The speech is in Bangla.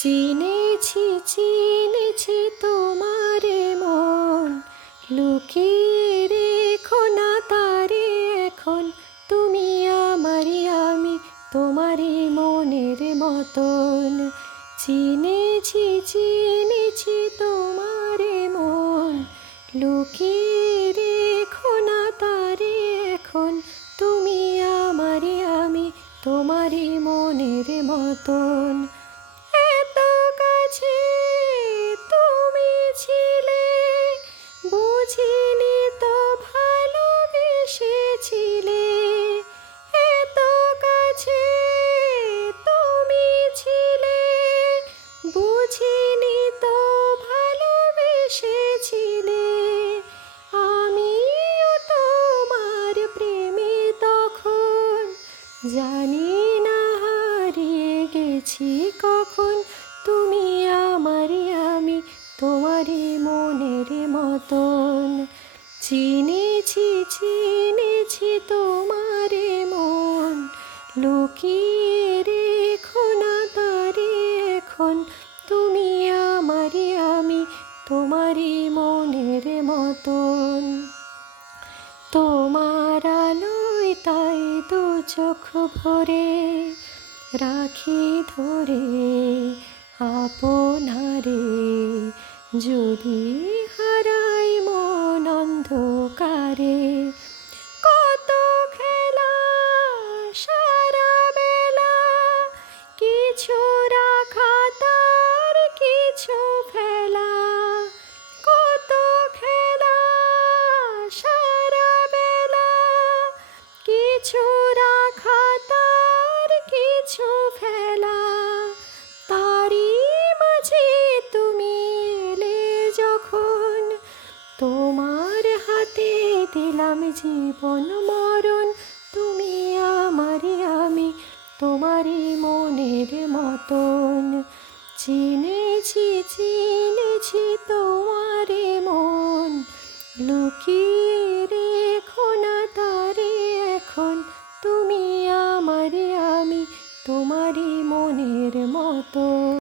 চিনেছি চিনেছি তোমারে মন, লুকিয়ে রেখো না তারে এখন। তুমি আমারই, আমি তোমারই মনের মতন। চিনেছি চিনেছি তোমারে মন, লুকিয়ে রেখো না তারে এখন। তুমি আমারই, আমি তোমারই মনের মতন। এত কাছে তুমি ছিলে, বুঝিনি তো ভালোবেসেছিলে। এত কাছে তুমি ছিলে, বুঝিনি তো ভালোবেসেছিলে। আমিও তোমার প্রেমে তখন, জানি না হারিয়ে গেছি কখন। তুমি আমারই, আমি তোমারই মনের মতন। চিনেছি চিনেছি তোমারে মন, লুকিয়ে রেখো না তারে এখন। তুমি আমারই, আমি তোমারই মনের মতন। তোমার আলোয় তাই দু চোখ ভরে রাখি ধরে আপনারে। যদি হারাই মন অন্ধকারে, কত খেলা সারা বেলা, কিছু রাখা তার কিছু ফেলা। কত খেলা সারা বেলা, কিছু রাখা তার কিছু ফেলা। তারই মাঝে তুমি এলে যখন, তোমার হাতে দিলাম জীবন মরণ। তুমি আমারই, আমি তোমারই মনের